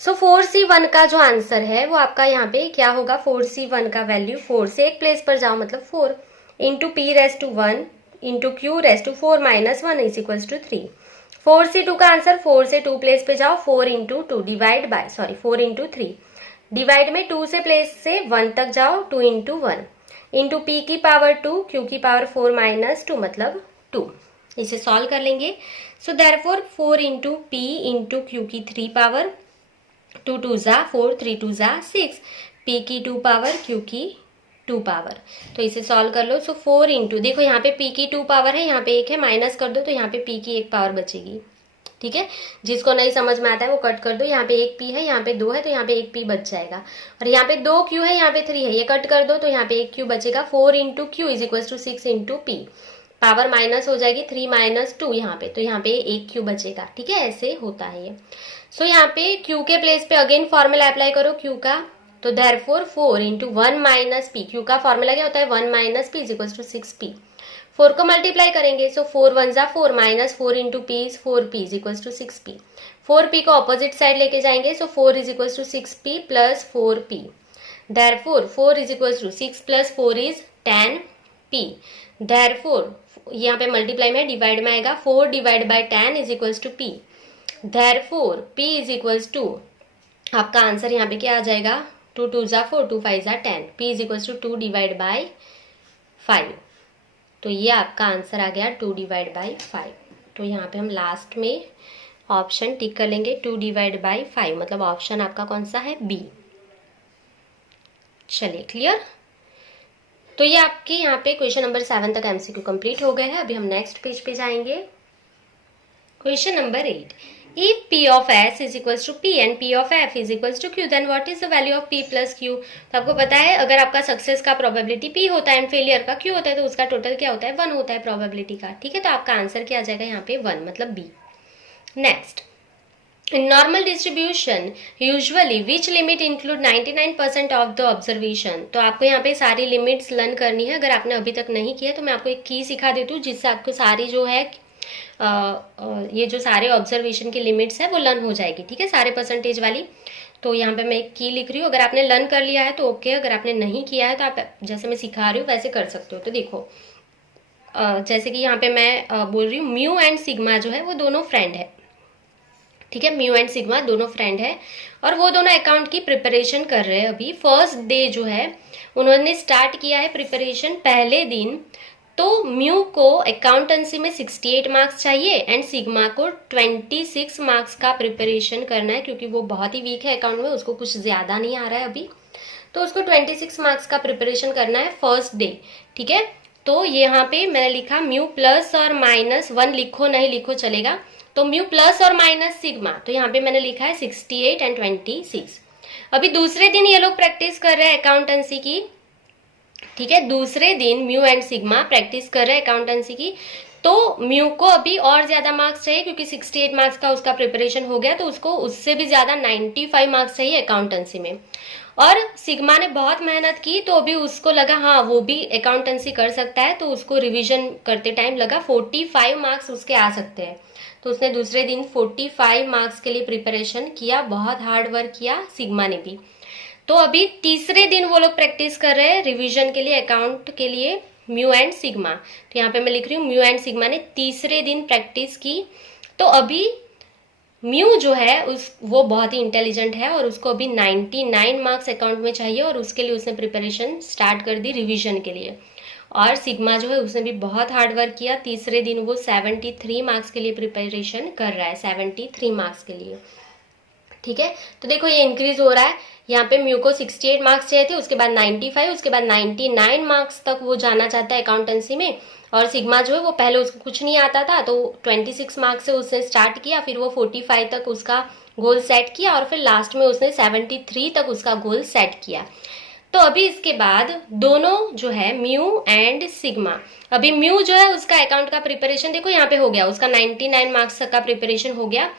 सो 4c1 का जो आंसर है वो आपका यहाँ पे क्या होगा, 4c1 का वैल्यू 4 से एक प्लेस पर जाओ मतलब 4 into p raise to 1 into q raise to 4 minus 1 is equals to 3। 4 से 2 का आंसर, 4 से 2 प्लेस पे जाओ, 4 into 2 divide by 4 into 3 divide में 2 से प्लेस से 1 तक जाओ, 2 इंटू 1 इंटू पी की पावर 2 क्यू की पावर 4 माइनस 2 मतलब 2। इसे सॉल्व कर लेंगे। So therefore 4 into P into Q की 3 पावर, 2 2 जा 4, 3 2 जा 6, पी की 2 पावर क्यू की 2 पावर। तो इसे सॉल्व कर लो। सो 4 इंटू, देखो यहाँ पे p की 2 पावर है, यहाँ पे 1 है, माइनस कर दो तो यहाँ पे p की 1 पावर बचेगी। ठीक है, जिसको नहीं समझ में आता है वो कट कर दो। यहाँ पे 1 p है, यहाँ पे 2 है, तो यहाँ पे 1 p बच जाएगा। और यहाँ पे 2 q है, यहाँ पे 3 है, ये कट कर दो तो यहाँ पे 1 q बचेगा। 4 into q is equal to 6 into p, power minus हो जाएगी, 3 माइनस 2 यहाँ पे, तो यहाँ पे 1 q बचेगा। ठीक है, ऐसे होता है ये। सो यहाँ पे q के प्लेस पे अगेन फॉर्मूला अप्लाई करो q का, तो therefore 4 into 1 minus p, q का फॉर्मूला क्या होता है 1 minus p is equal to 6p। 4 को मल्टीप्लाई करेंगे, सो 4 1 जा 4 minus 4 into p is 4p is equal to 6p। 4p को ऑपोजिट साइड लेके जाएंगे, so 4 is equal to 6p plus 4p। Therefore 4 is equal to 6 plus 4 is 10p। Therefore यहाँ पे multiply में divide में आएगा, 4 divide by 10 is equal to p। Therefore p is equal to, आपका answer यहाँ पे क्या आ जाएगा, 2 2 जा 4, 2 5 जा 10, p is equal to 2 divide by 5। तो ये आपका आंसर आ गया 2 डिवाइड बाई 5। तो यहाँ पे हम लास्ट में ऑप्शन टिक कर लेंगे, 2 डिवाइड बाई 5, मतलब ऑप्शन आपका कौन सा है, बी। चलिए क्लियर। तो ये आपके यहाँ पे क्वेश्चन नंबर 7 तक एमसीक्यू कंप्लीट हो गए हैं। अभी हम नेक्स्ट पेज पे जाएंगे। Question number 8, if p of s is equals to p and p of f is equals to q, then what is the value of p plus q? तो आपको पता है अगर आपका सक्सेस का प्रोबेबिलिटी p होता है एंड फेलियर का q होता है तो उसका टोटल क्या होता है, 1 होता है प्रोबेबिलिटी का। ठीक है, तो आपका आंसर क्या आ जाएगा यहाँ पे 1, मतलब b। Next, in normal distribution usually which limit include 99% of the observation? तो आपको यहाँ पे सारी लिमिट्स लर्न करनी है। अगर आपने अभी तक नहीं किया तो मैं आपको एक की सिखा देती हूँ जिससे आपको सारी जो है ये जो सारे ऑब्जर्वेशन की लिमिट्स है वो लर्न हो जाएगी। ठीक है, सारे परसेंटेज वाली। तो यहाँ पे मैं एक की लिख रही हूँ, अगर आपने लर्न कर लिया है तो ओके, अगर आपने नहीं किया है तो आप जैसे मैं सिखा रही हूँ वैसे कर सकते हो। तो देखो जैसे कि यहाँ पे मैं बोल रही हूँ म्यू एंड सिग्मा जो है वो दोनों फ्रेंड है। ठीक है, म्यू एंड सिग्मा दोनों फ्रेंड है और वो दोनों अकाउंट की प्रिपरेशन कर रहे हैं। अभी फर्स्ट डे जो है उन्होंने स्टार्ट किया है प्रिपरेशन पहले दिन। तो म्यू को अकाउंटेंसी में 68 मार्क्स चाहिए एंड सिग्मा को 26 मार्क्स का प्रिपरेशन करना है, क्योंकि वो बहुत ही वीक है अकाउंट में, उसको कुछ ज्यादा नहीं आ रहा है अभी, तो उसको 26 मार्क्स का प्रिपरेशन करना है फर्स्ट डे। ठीक है, तो यहाँ पे मैंने लिखा म्यू प्लस और माइनस 1, लिखो नहीं लिखो चलेगा, तो म्यू प्लस और माइनस सिग्मा, तो यहाँ पे मैंने लिखा है 68 एंड 26। अभी दूसरे दिन ये लोग प्रैक्टिस कर रहे हैं अकाउंटेंसी की। ठीक है, दूसरे दिन म्यू एंड सिग्मा प्रैक्टिस कर रहे हैं अकाउंटेंसी की। तो म्यू को अभी और ज्यादा मार्क्स चाहिए क्योंकि 68 मार्क्स का उसका प्रिपरेशन हो गया, तो उसको उससे भी ज्यादा 95 मार्क्स चाहिए अकाउंटेंसी में। और सिग्मा ने बहुत मेहनत की तो अभी उसको लगा हाँ वो भी अकाउंटेंसी कर सकता है, तो उसको रिवीजन करते टाइम लगा 45 मार्क्स उसके आ सकते हैं। तो उसने दूसरे दिन 45 मार्क्स के लिए प्रिपरेशन किया, बहुत हार्ड वर्क किया सिग्मा ने भी। तो अभी तीसरे दिन वो लोग प्रैक्टिस कर रहे हैं रिवीजन के लिए, अकाउंट के लिए, म्यू एंड सिग्मा। तो यहाँ पे मैं लिख रही हूँ म्यू एंड सिग्मा ने तीसरे दिन प्रैक्टिस की। तो अभी म्यू जो है वो बहुत ही इंटेलिजेंट है और उसको अभी 99 मार्क्स अकाउंट में चाहिए और उसके लिए उसने प्रिपरेशन स्टार्ट कर दी रिवीजन के लिए। और सिग्मा जो है उसने भी बहुत हार्ड वर्क किया, तीसरे दिन वो 73 मार्क्स के लिए प्रिपरेशन कर रहा है, 73 मार्क्स के लिए। ठीक है, तो देखो ये इंक्रीज हो रहा है। यहाँ पे म्यू को 68 मार्क्स चाहिए थे, उसके बाद 95, उसके बाद 99 मार्क्स तक वो जाना चाहता है अकाउंटेंसी में। और सिग्मा जो है वो पहले उसको कुछ नहीं आता था, तो 26 मार्क्स से उसने स्टार्ट किया, फिर वो 45 तक उसका गोल सेट किया और फिर लास्ट में उसने 73 तक उसका गोल सेट किया। तो अभी इसके बाद दोनों जो है म्यू एंड सिग्मा, अभी म्यू जो है उसका अकाउंट का प्रिपरेशन देखो यहाँ पे हो गया, उसका 99 मार्क्स तक का प्रिपरेशन हो गया।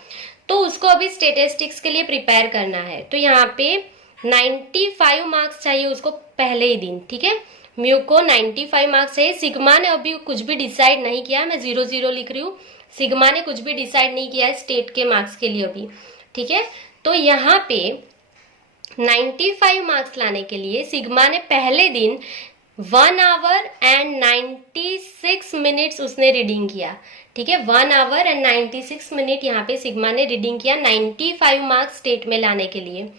तो उसको अभी स्टेटिस्टिक्स के लिए प्रिपेयर करना है, तो यहाँ पे 95 मार्क्स चाहिए उसको पहले ही दिन। ठीक है, म्यू को 95 मार्क्स चाहिए। सिग्मा ने अभी कुछ भी डिसाइड नहीं किया, मैं 0 लिख रही हूँ, सिग्मा ने कुछ भी डिसाइड नहीं किया है स्टेट के मार्क्स के लिए अभी। ठीक है, तो यहाँ पे 95 मार्क्स लाने के लिए सिग्मा ने पहले दिन 1 आवर एंड 96 मिनट्स उसने रीडिंग किया। ठीक है। 1 आवर एंड 96 मिनट यहाँ पे सिग्मा ने रीडिंग किया 95 मार्क्स स्टेट में लाने के लिए।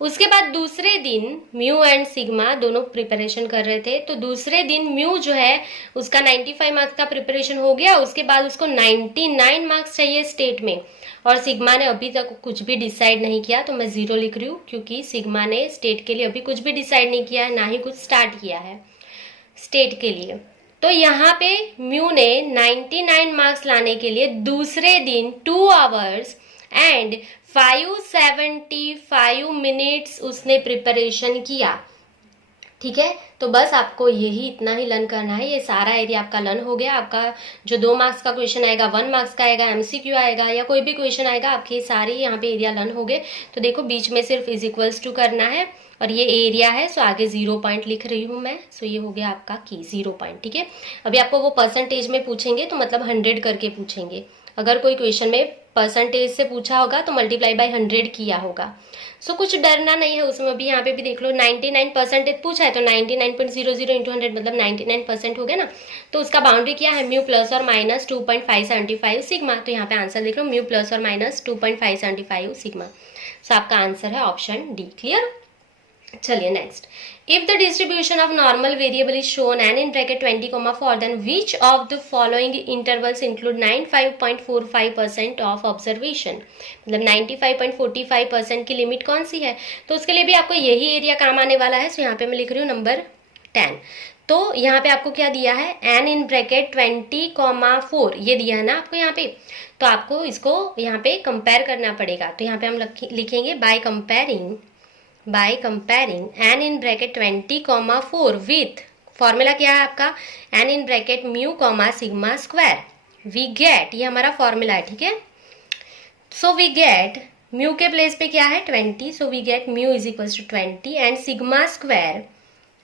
उसके बाद दूसरे दिन म्यू एंड सिग्मा दोनों प्रिपरेशन कर रहे थे, तो दूसरे दिन म्यू जो है उसका 95 मार्क्स का प्रिपरेशन हो गया, उसके बाद उसको 99 मार्क्स चाहिए स्टेट में, और सिग्मा ने अभी तक कुछ भी डिसाइड नहीं किया, तो मैं 0 लिख रही हूँ क्योंकि सिग्मा ने स्टेट के लिए अभी कुछ भी डिसाइड नहीं किया है, ना ही कुछ स्टार्ट किया है स्टेट के लिए। तो यहाँ पे म्यू ने 99 मार्क्स लाने के लिए दूसरे दिन 2 आवर्स एंड 575 मिनट्स उसने प्रिपरेशन किया। ठीक है, तो बस आपको यही इतना ही लर्न करना है। ये सारा एरिया आपका लर्न हो गया। आपका जो 2 मार्क्स का क्वेश्चन आएगा, 1 मार्क्स का आएगा, एमसीक्यू आएगा या कोई भी क्वेश्चन आएगा, आपके सारे यहाँ पे एरिया लर्न हो गए। तो देखो बीच में सिर्फ इज इक्वल्स टू करना है और ये एरिया है, सो आगे 0 पॉइंट लिख रही हूँ मैं। सो ये हो गया आपका की 0 पॉइंट। ठीक है, अभी आपको वो परसेंटेज में पूछेंगे तो मतलब 100 करके पूछेंगे। अगर कोई क्वेश्चन में परसेंटेज से पूछा होगा तो मल्टीप्लाई बाय 100 किया होगा। सो कुछ डरना नहीं है उसमें। भी यहाँ पे भी देख लो 99% पूछा है तो 99.00 इंटू 100 मतलब 99% हो गया ना। तो उसका बाउंड्री क्या है, म्यू प्लस और माइनस 2.575 सिग्मा। तो यहाँ पे आंसर देख लो म्यू प्लस और माइनस 2.575 सिग्मा। सो आपका आंसर है ऑप्शन डी। क्लियर। चलिए next, if the distribution of normal variable is shown N in bracket 20,4 then which of the following intervals include 95.45% of observation. मतलब 95.45% की limit कौन सी है, तो उसके लिए भी आपको यही एरिया काम आने वाला है। सो यहाँ पे मैं लिख रही हूँ नंबर 10। तो यहाँ पे आपको क्या दिया है, एन इन ब्रैकेट 20,4 ये दिया है ना आपको यहाँ पे। तो आपको इसको यहाँ पे कंपेयर करना पड़ेगा। तो यहाँ पे हम लिखेंगे by comparing n in bracket 20,4 with formula क्या है आपका, n in bracket mu comma sigma square. We get, ये हमारा फॉर्मूला है। ठीक है, सो वी गेट म्यू के प्लेस पे क्या है 20, so we get mu is equals to 20 and sigma square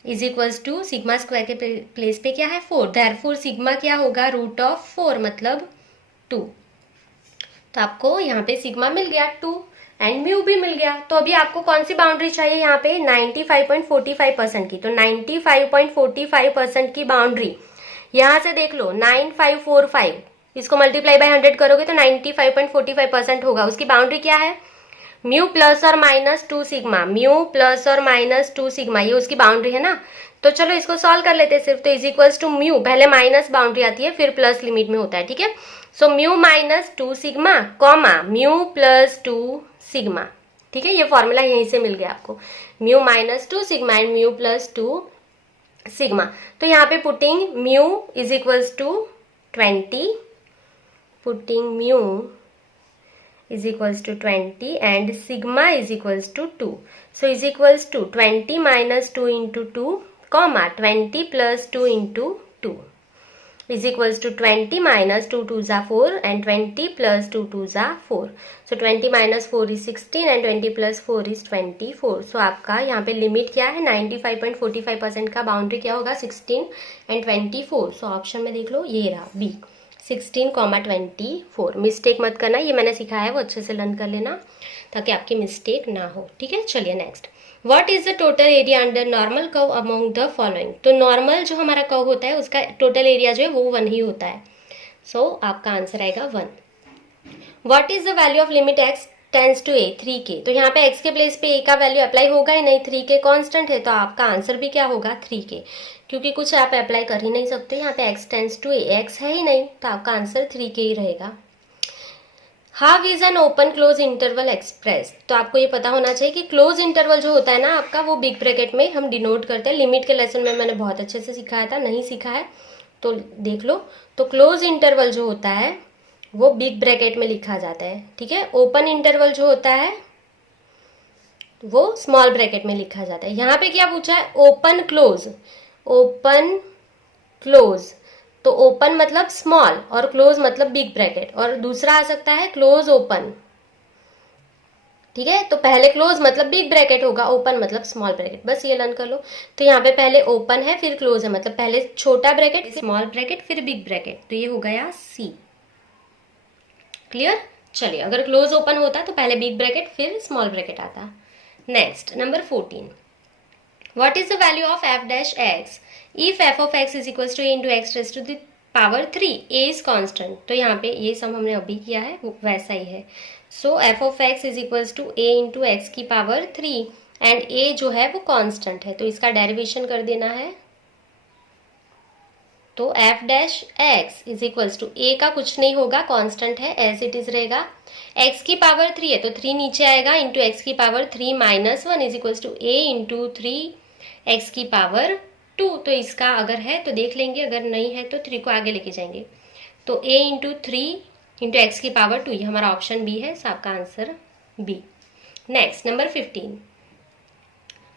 is equals to sigma square के प्लेस पे क्या है 4। देयरफॉर सिग्मा क्या होगा, रूट ऑफ 4 मतलब 2। तो आपको यहाँ पे सिग्मा मिल गया 2 एंड म्यू भी मिल गया। तो अभी आपको कौन सी बाउंड्री चाहिए यहाँ पे 95.45% की। तो 95.45% की बाउंड्री यहाँ से देख लो 9545, इसको मल्टीप्लाई बाय 100 करोगे तो 95.45% होगा। उसकी बाउंड्री क्या है, म्यू प्लस और माइनस 2 सिग्मा, म्यू प्लस और माइनस 2 सिग्मा, ये उसकी बाउंड्री है ना। तो चलो इसको सॉल्व कर लेते हैं सिर्फ। तो इज इक्वल्स टू म्यू, पहले माइनस बाउंड्री आती है फिर प्लस लिमिट में होता है। ठीक है, so mu minus 2 sigma comma mu plus 2 sigma. ठीक है, ये फॉर्मूला यहीं से मिल गया आपको, mu minus 2 sigma and mu plus 2 sigma. तो यहाँ पे putting mu is equals to 20, putting mu is equals to 20 and sigma is equals to 2. So is equals to 20 minus 2 into 2 comma 20 plus 2 into 2 is equals to 20 minus 2 2s are 4 and 20 plus 2 2s are 4. So 20 minus 4 is 16 and 20 plus 4 is 24. So आपका यहाँ पे limit क्या है 95.45% का boundary क्या होगा 16 and 24. So option में देख लो ये रहा बी 16,24। मिस्टेक मत करना, ये मैंने सिखाया है वो अच्छे से लर्न कर लेना ताकि आपकी मिस्टेक ना हो। ठीक है, चलिए next, what is the total area under normal curve among the following. तो नॉर्मल जो हमारा कर्व होता है उसका टोटल एरिया जो है वो 1 ही होता है। सो आपका आंसर आएगा 1। What is the value of limit x tends to a 3k। तो यहाँ पे x के प्लेस पे a का वैल्यू अप्लाई होगा ही नहीं, 3k कांस्टेंट है, तो आपका आंसर भी क्या होगा 3k, क्योंकि कुछ आप अप्लाई कर ही नहीं सकते। यहाँ पे x tends to a, x है ही नहीं, तो आपका आंसर 3k ही रहेगा। How is an open close interval express. तो आपको ये पता होना चाहिए कि क्लोज इंटरवल जो होता है ना आपका वो बिग ब्रैकेट में हम डिनोट करते हैं। लिमिट के लेसन में मैंने बहुत अच्छे से सिखाया था, नहीं सीखा है तो देख लो। तो क्लोज इंटरवल जो होता है वो बिग ब्रैकेट में लिखा जाता है। ठीक है, ओपन इंटरवल जो होता है वो स्मॉल ब्रैकेट में लिखा जाता है। यहाँ पे क्या पूछा है, ओपन क्लोज, ओपन क्लोज। तो ओपन मतलब स्मॉल और क्लोज मतलब बिग ब्रैकेट, और दूसरा आ सकता है क्लोज ओपन। ठीक है, तो पहले क्लोज मतलब बिग ब्रैकेट होगा, ओपन मतलब स्मॉल ब्रैकेट, बस ये लर्न कर लो। तो यहाँ पे पहले ओपन है फिर क्लोज है, मतलब पहले छोटा ब्रैकेट स्मॉल ब्रैकेट फिर बिग ब्रैकेट, तो ये हो गया सी। क्लियर। चलिए, अगर क्लोज ओपन होता तो पहले बिग ब्रैकेट फिर स्मॉल ब्रैकेट आता। Next number 14, what is the value of f dash x if f of x is equals to a into x raised to the power 3, a is constant, तो यहाँ पे ये सम हमने अभी किया है वो वैसा ही है। So F of x is equals to A into X की पावर 3 एंड ए जो है वो कांस्टेंट है, तो इसका डेरिवेशन कर देना है। तो F dash X is equals to A का कुछ नहीं होगा, कांस्टेंट है, एज इट इज रहेगा। एक्स की पावर 3 है तो 3 नीचे आएगा, इंटू एक्स की power 3 minus 1 is equals to A into 3 X की पावर 2। तो इसका अगर है तो देख लेंगे, अगर नहीं है तो 3 को आगे लेके जाएंगे। तो a इंटू 3 इंटू एक्स की पावर 2, ये हमारा ऑप्शन बी है, सो आपका answer B. Next number 15,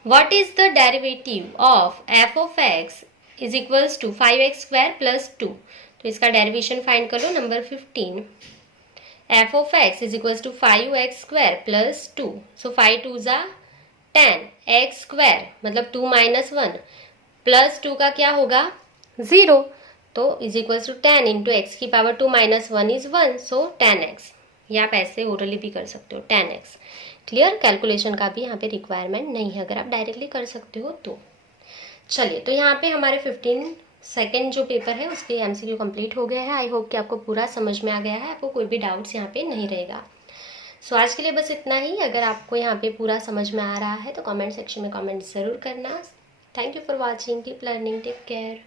what is the derivative of F of x is equals to 5x square plus 2। तो इसका डेरिवेशन फाइंड कर लो। Number 15, F of x is equals to 5x square plus 2, so 5 2 ज़ा 10, x square मतलब 2 minus 1 plus 2 का क्या होगा 0, तो is equals to 10 into X की power 2 minus 1 is 1, so 10x। या आप ऐसे ओरली भी कर सकते हो 10x। क्लियर, कैलकुलेशन का भी यहाँ पे रिक्वायरमेंट नहीं है, अगर आप डायरेक्टली कर सकते हो तो। चलिए, तो यहाँ पे हमारे 15 सेकेंड जो पेपर है उसके एमसीक्यू कंप्लीट हो गया है। आई होप कि आपको पूरा समझ में आ गया है, आपको कोई भी डाउट्स यहाँ पे नहीं रहेगा। सो आज के लिए बस इतना ही। अगर आपको यहाँ पे पूरा समझ में आ रहा है तो कमेंट सेक्शन में कमेंट ज़रूर करना। Thank you for watching, keep learning, take care.